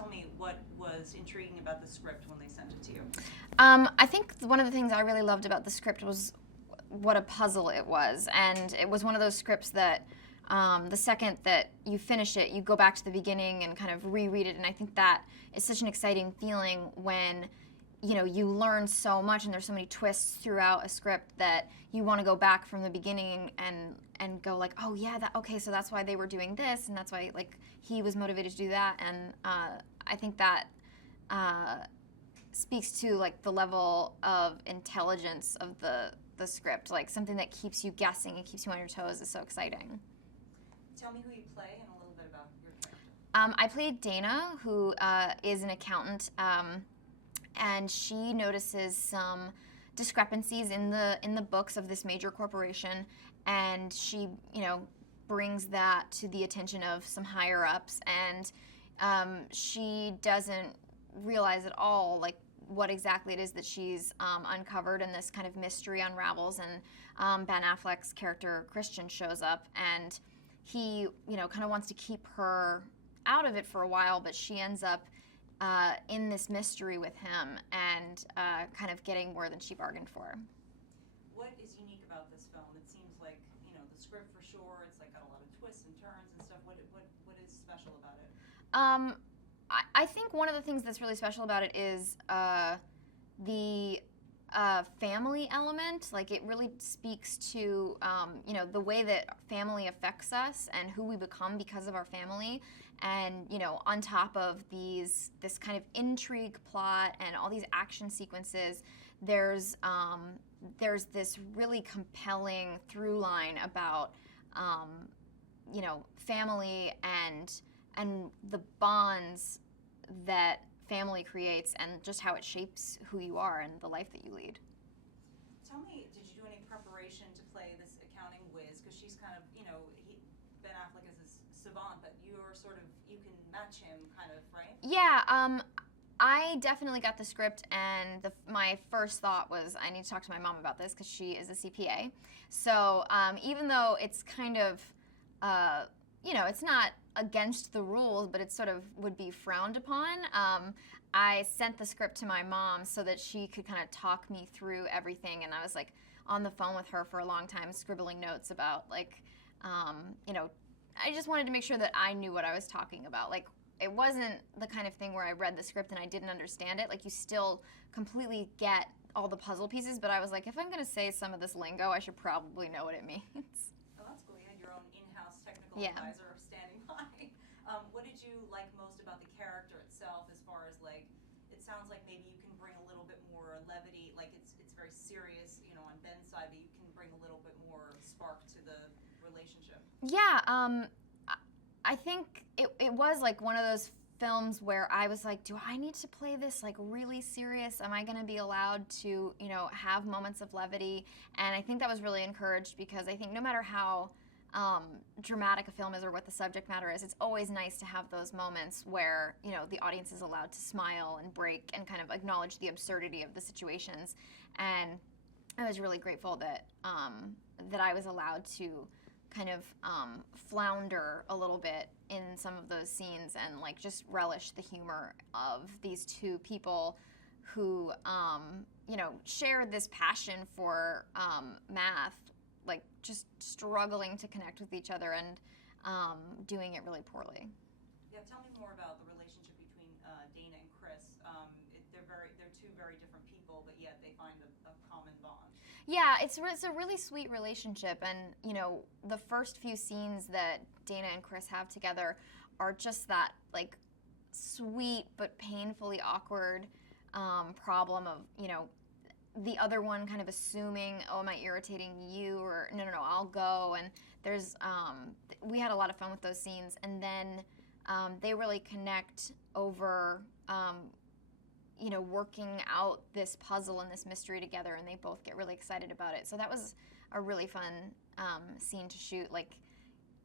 tell me what was intriguing about the script when they sent it to you. I think one of the things I really loved about the script was what a puzzle it was. And it was one of those scripts that the second that you finish it, you go back to the beginning and kind of reread it. And I think that is such an exciting feeling when you learn so much and there's so many twists throughout a script that you want to go back from the beginning and go like, oh yeah, okay, so that's why they were doing this, and that's why like he was motivated to do that. And I think that speaks to like the level of intelligence of the script. Like something that keeps you guessing and keeps you on your toes is so exciting. Tell me who you play and a little bit about your character. I played Dana, who is an accountant. And she notices some discrepancies in the books of this major corporation, and she brings that to the attention of some higher ups, and she doesn't realize at all like what exactly it is that she's uncovered, and this kind of mystery unravels, and Ben Affleck's character Christian shows up, and he kind of wants to keep her out of it for a while, but she ends up in this mystery with him and kind of getting more than she bargained for. What is unique about this film? It seems like, the script for sure, it's like got a lot of twists and turns and stuff. What is special about it? I think one of the things that's really special about it is the family element. Like it really speaks to the way that family affects us and who we become because of our family. And on top of this kind of intrigue plot and all these action sequences, there's this really compelling through line about family and the bonds that family creates and just how it shapes who you are and the life that you lead. Tell me, did you do any preparation to play this accounting whiz? Because she's kind of, Ben Affleck is a savant, but you can match him kind of, right? Yeah, I definitely got the script, and my first thought was I need to talk to my mom about this because she is a CPA. So even though it's kind of, it's not against the rules, but it sort of would be frowned upon, I sent the script to my mom so that she could kind of talk me through everything, and I was like on the phone with her for a long time scribbling notes about like, I just wanted to make sure that I knew what I was talking about. Like, it wasn't the kind of thing where I read the script and I didn't understand it. Like, you still completely get all the puzzle pieces, but I was like, if I'm going to say some of this lingo, I should probably know what it means. Oh, that's cool. You had your own in-house technical Yeah. advisor standing by. What did you like most about the character itself as far as, like, it sounds like maybe you can bring a little bit more levity, like it's very serious, on Ben's side, but you can bring a little bit more spark to the relationship. Yeah, I think it was like one of those films where I was like, do I need to play this like really serious? Am I going to be allowed to, have moments of levity? And I think that was really encouraged because I think no matter how dramatic a film is or what the subject matter is, it's always nice to have those moments where, the audience is allowed to smile and break and kind of acknowledge the absurdity of the situations. And I was really grateful that that I was allowed to kind of flounder a little bit in some of those scenes and like just relish the humor of these two people who share this passion for math, like just struggling to connect with each other and doing it really poorly. Yeah, tell me more about the relationship between Dana and Chris. They're two very different people, but yet they find a common bond. Yeah, it's a really sweet relationship, and the first few scenes that Dana and Chris have together are just that like sweet but painfully awkward problem of the other one kind of assuming, oh, am I irritating you, or no, I'll go. And there's we had a lot of fun with those scenes, and then they really connect over working out this puzzle and this mystery together, and they both get really excited about it. So that was a really fun scene to shoot, like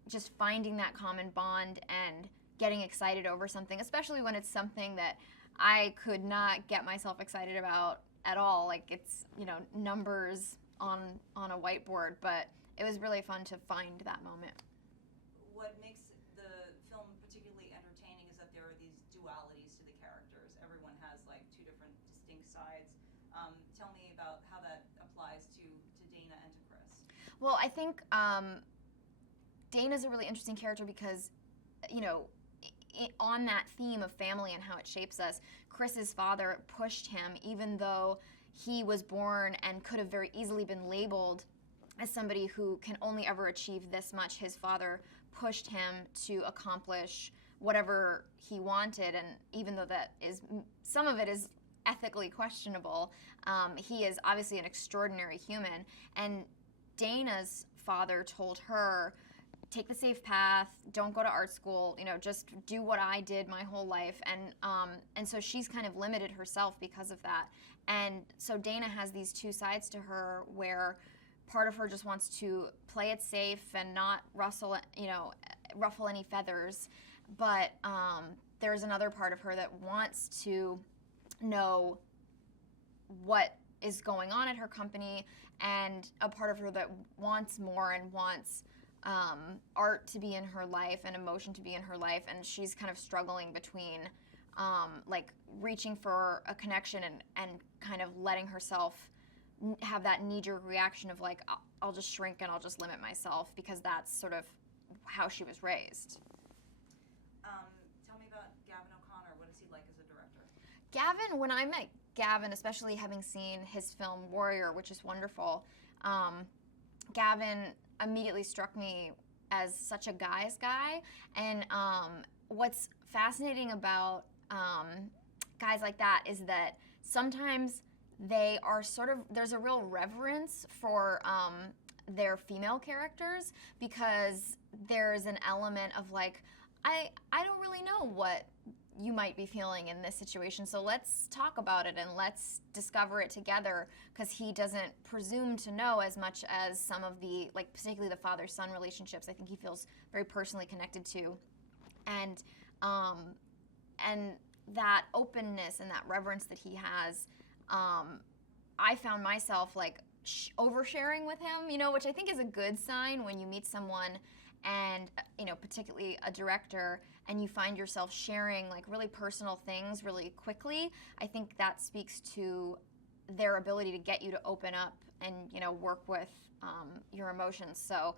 just finding that common bond and getting excited over something, especially when it's something that I could not get myself excited about at all. Like it's, numbers on a whiteboard, but it was really fun to find that moment. What makes the film particularly entertaining is that there are these dualities sides. Tell me about how that applies to Dana and to Chris. Well, I think Dana's a really interesting character because, you know, on that theme of family and how it shapes us, Chris's father pushed him, even though he was born and could have very easily been labeled as somebody who can only ever achieve this much. His father pushed him to accomplish whatever he wanted, and even though that is, some of it is ethically questionable, he is obviously an extraordinary human. And Dana's father told her, take the safe path, don't go to art school, you know, just do what I did my whole life. And so she's kind of limited herself because of that. And so Dana has these two sides to her where part of her just wants to play it safe and not ruffle any feathers. But there's another part of her that wants to know what is going on at her company, and a part of her that wants more and wants art to be in her life and emotion to be in her life, and she's kind of struggling between like reaching for a connection and kind of letting herself have that knee-jerk reaction of like, I'll just shrink and I'll just limit myself, because that's sort of how she was raised. Tell me about Gavin O'Connor. What is he like as a director? Gavin, when I met Gavin, especially having seen his film Warrior, which is wonderful, Gavin immediately struck me as such a guy's guy. And what's fascinating about guys like that is that sometimes they are sort of, there's a real reverence for their female characters, because there's an element of like, I don't really know what you might be feeling in this situation, so let's talk about it and let's discover it together, because he doesn't presume to know as much as some of the, like particularly the father-son relationships, I think he feels very personally connected to. And that openness and that reverence that he has, I found myself like oversharing with him, you know, which I think is a good sign when you meet someone and, you know, particularly a director, and you find yourself sharing like really personal things really quickly. I think that speaks to their ability to get you to open up and, you know, work with your emotions. So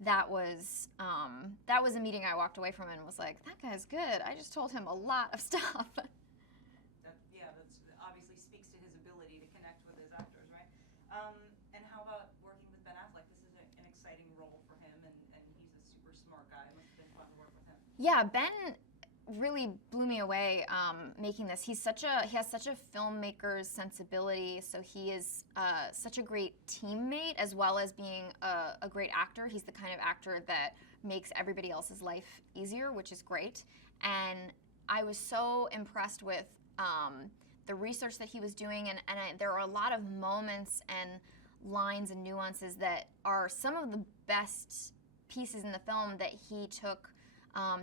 that was a meeting I walked away from and was like, that guy's good. I just told him a lot of stuff. That obviously speaks to his ability to connect with his actors, right? And how about working with Ben Affleck? This is an exciting role for him, and he's a super smart guy. It must have been fun to work with him. Yeah, Ben really blew me away making this. He has such a filmmaker's sensibility, so he is such a great teammate as well as being a great actor. He's the kind of actor that makes everybody else's life easier, which is great. And I was so impressed with the research that he was doing, and there are a lot of moments and lines and nuances that are some of the best pieces in the film that he took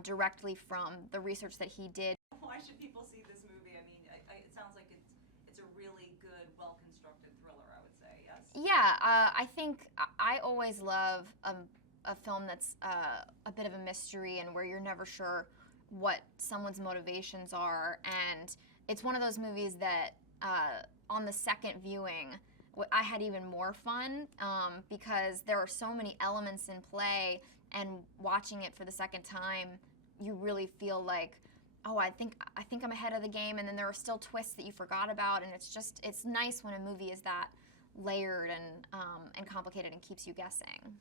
directly from the research that he did. Why should people see this movie? I mean, it sounds like it's a really good, well-constructed thriller, I would say, yes? Yeah, I think I always love a film that's a bit of a mystery and where you're never sure what someone's motivations are. And it's one of those movies that on the second viewing, I had even more fun because there are so many elements in play, and watching it for the second time, you really feel like, oh, I think I'm ahead of the game, and then there are still twists that you forgot about, and it's nice when a movie is that layered and complicated and keeps you guessing.